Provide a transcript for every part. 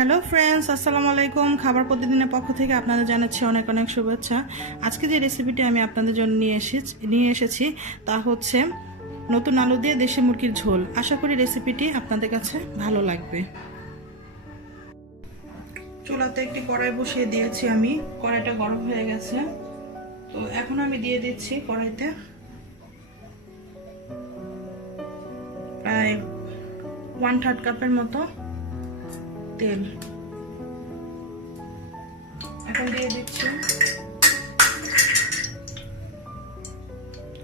Hello friends, আসসালামু আলাইকুম। খাবার প্রতিদিনের পক্ষ থেকে আপনাদের জানাচ্ছি অনেক অনেক শুভেচ্ছা। আজকে যে রেসিপিটি আমি আপনাদের জন্য নিয়ে এসেছি তা হচ্ছে নতুন আলু দিয়ে দেশি মুরগির ঝোল। আশা করি রেসিপিটি আপনাদের কাছে ভালো লাগবে। চুলাতে একটি কড়াই বসিয়ে দিয়েছি আমি। কড়াইটা গরম হয়ে গেছে, তো এখন আমি দিয়ে দিচ্ছি কড়াইতে প্রায় 1/3 কাপের মতো তেল। এখন দিয়ে দিচ্ছি,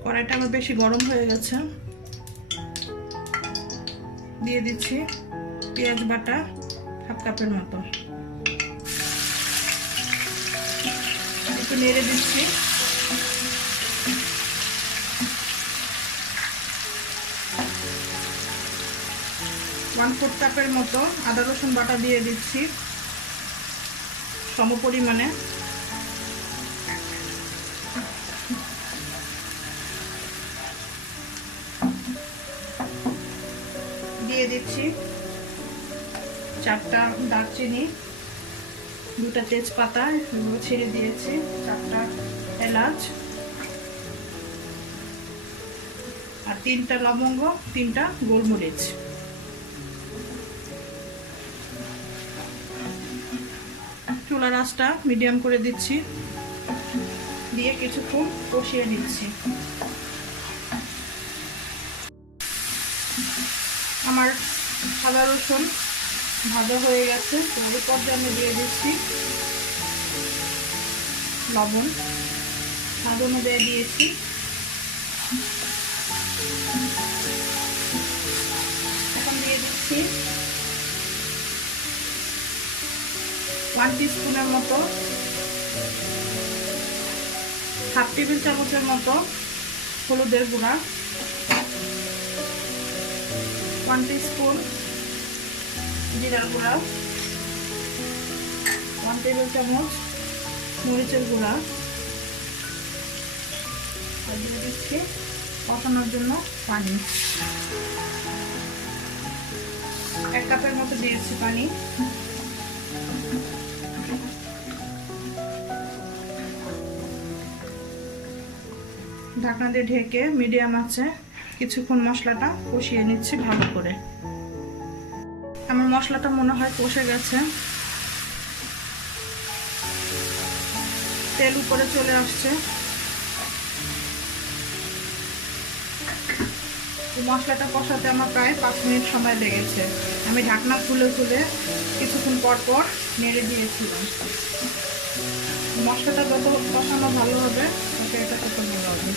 কড়াইটা আমার বেশি গরম হয়ে গেছে। দিয়ে দিচ্ছি পেঁয়াজ বাটা 1/2 কাপের মতো, একটু নেড়ে দিচ্ছি। ওয়ান 4 কাপের মতো আদা রসুন বাটা দিয়ে দিচ্ছি সম পরিমাণে। দিয়ে দিচ্ছি 4টা দারচিনি, 2টা তেজপাতা ছেড়ে দিয়েছি, 4টা এলাচ আর 3টা লবঙ্গ, 3টা গোলমরিচ। চুলার আঁচটা মিডিয়াম করে দিচ্ছি, দিয়ে কিছুক্ষণ কষিয়ে নিচ্ছি। আমার আদা রসুন ভাজা হয়ে গেছে, তো এই পর্যায়ে আমি দিয়ে দিচ্ছি লবণ, স্বাদ অনুযায়ী দিয়েছি। এখন দিয়ে দিচ্ছি 1 টিস্পুনের মতো, 1/2 টেবিল চামচের মতো হলুদের গুঁড়া, 1 টিস্পুন জিরার গুঁড়া, 1 টেবিল চামচ মরিচের গুঁড়া, আর দিয়ে দিচ্ছি কষানোর জন্য পানি। 1 কাপের মতো দিয়েছি পানি। ঢাকনা দিয়ে ঢেকে মিডিয়াম আঁচে কিছুক্ষণ মশলাটা কষিয়ে নিচ্ছি ভালো করে। আমার মশলাটা মনে হয় কষে গেছে, তেল উপরে চলে আসছে। মশলাটা কষাতে আমার প্রায় 5 মিনিট সময় লেগেছে। আমি ঢাকনা খুলে কিছুক্ষণ পর পর নেড়ে দিয়েছিলাম। মশলাটা যত কষানো ভালো হবে তত এটা তত ভালো হবে।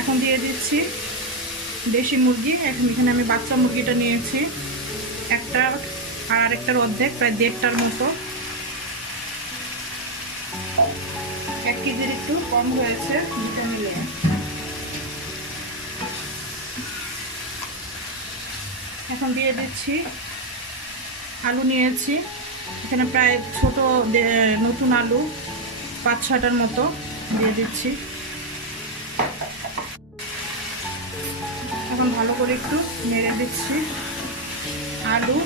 এখন দিয়ে দিচ্ছি দেশি মুরগি। এখানে আমি বাচ্চা মুরগিটা নিয়েছি, একটা আর আরেকটার অর্ধেক, প্রায় 1.5টার মতো। 1 কেজির একটু কম হয়েছে দুটো মিলে। এখন দিয়ে দিচ্ছি আলু নিয়েছি, এখানে প্রায় ছোট নতুন আলু 5-6টার মতো দিয়ে দিচ্ছি। এখন ভালো করে একটু নেড়ে দিচ্ছি আলু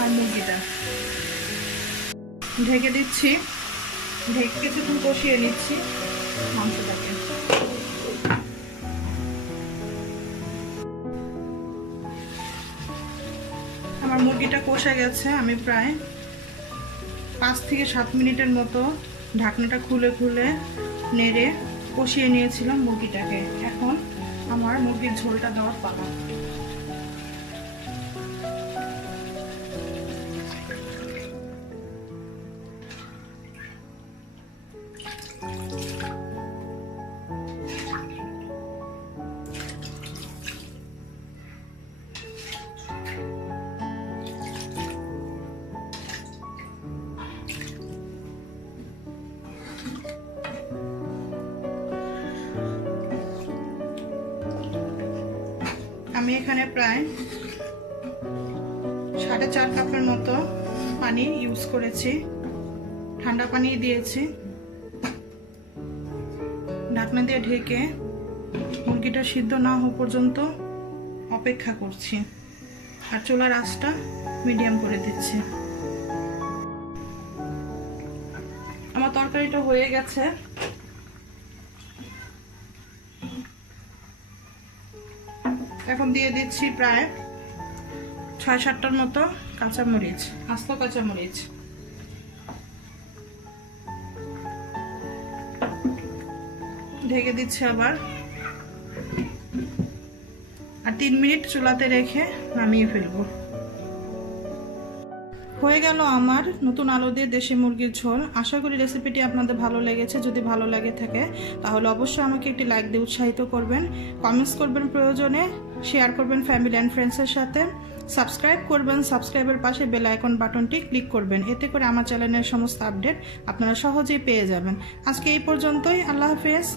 আর মুরগিটা। ঢেকে দিচ্ছি, ঢেকে কিছুক্ষণ কষিয়ে নিচ্ছি মাংসটাকে। আমার মুরগিটা কষে গেছে, আমি প্রায় 5 থেকে 7 মিনিটের মতো ঢাকনাটা খুলে নেড়ে কষিয়ে নিয়েছিলাম মুরগিটাকে। এখন আমার মুরগির ঝোলটা দেওয়ার পালা। আমি এখানে প্রায় 4.5 কাপের মতো পানি ইউজ করেছি, ঠান্ডা পানি দিয়েছি। ঢাকনা দিয়ে ঢেকে মুরগিটা সিদ্ধ না হওয়া পর্যন্ত অপেক্ষা করছি আর চুলার আঁচটা মিডিয়াম করে দিচ্ছি। আমার তরকারিটা হয়ে গেছে। এখন দিয়ে দিচ্ছি প্রায় ৬-৭টার মতো কাঁচামরিচ, আস্ত কাঁচামরিচ। ঢেকে দিচ্ছি আবার, আর ৩ মিনিট চুলাতে রেখে নামিয়ে ফেলবো। হয়ে গেল আমার নতুন আলু দিয়ে দেশি মুরগির ঝোল। আশা করি রেসিপিটি আপনাদের ভালো লেগেছে। যদি ভালো লাগে থাকে তাহলে অবশ্যই আমাকে একটি লাইক দিয়ে উৎসাহিত করবেন, কমেন্টস করবেন, প্রয়োজনে শেয়ার করবেন ফ্যামিলি অ্যান্ড ফ্রেন্ডসের সাথে, সাবস্ক্রাইব করবেন, সাবস্ক্রাইবের পাশে বেল আইকন বাটনটি ক্লিক করবেন। এতে করে আমার চ্যানেলের সমস্ত আপডেট আপনারা সহজেই পেয়ে যাবেন। আজকে এই পর্যন্তই। আল্লাহ হাফেজ।